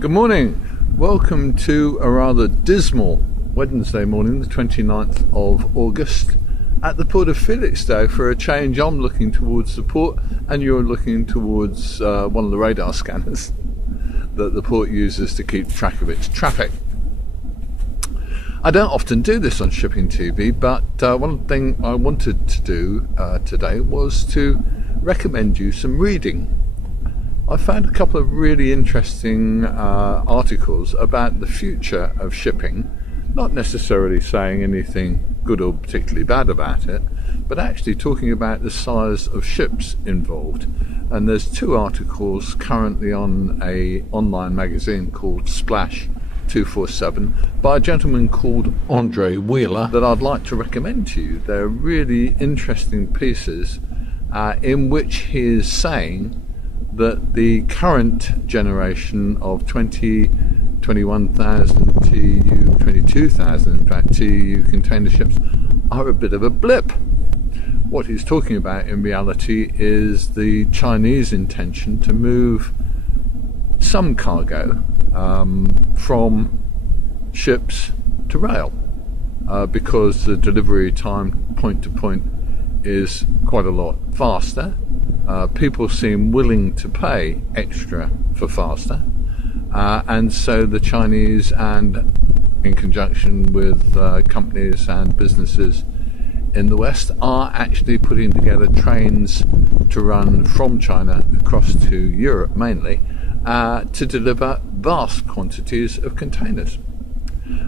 Good morning. Welcome to a rather dismal Wednesday morning, the 29th of August, at the port of Felixstowe. For a change, I'm looking towards the port and you're looking towards one of the radar scanners that the port uses to keep track of its traffic. I don't often do this on Shipping TV, but one thing I wanted to do today was to recommend you some reading. I found a couple of really interesting articles about the future of shipping, not necessarily saying anything good or particularly bad about it, but actually talking about the size of ships involved. And there's two articles currently on an online magazine called Splash 247 by a gentleman called Andrew Wheeler that I'd like to recommend to you. They're really interesting pieces in which he is saying that the current generation of 21,000 TEU, 22,000 in fact, TEU container ships are a bit of a blip. What he's talking about in reality is the Chinese intention to move some cargo from ships to rail because the delivery time point to point is quite a lot faster. People seem willing to pay extra for faster, and so the Chinese, and in conjunction with companies and businesses in the West, are actually putting together trains to run from China across to Europe mainly to deliver vast quantities of containers.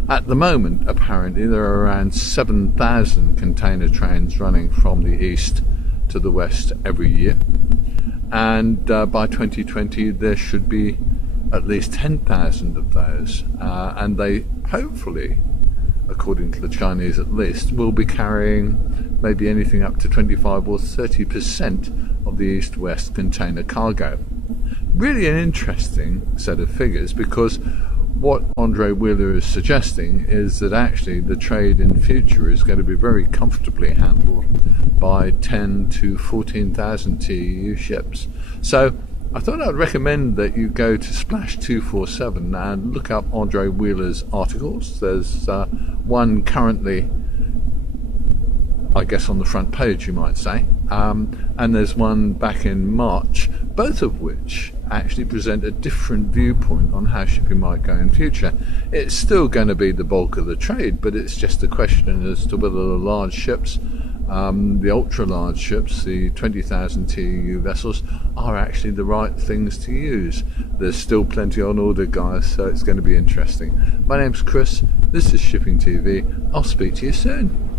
At the moment, apparently, there are around 7,000 container trains running from the east to the west every year, and by 2020 there should be at least 10,000 of those, and they hopefully, according to the Chinese at least, will be carrying maybe anything up to 25 or 30% of the east-west container cargo. Really an interesting set of figures, because what Andrew Wheeler is suggesting is that actually the trade in future is going to be very comfortably handled by 10 to 14,000 TEU ships. So I thought I'd recommend that you go to Splash 247 and look up Andrew Wheeler's articles. There's one currently, I guess, on the front page, you might say, and there's one back in March, both of which actually present a different viewpoint on how shipping might go in future. It's still going to be the bulk of the trade, but it's just a question as to whether the large ships, the ultra large ships, the 20,000 TEU vessels, are actually the right things to use. There's still plenty on order, guys, so it's going to be interesting. My name's Chris, this is Shipping TV. I'll speak to you soon.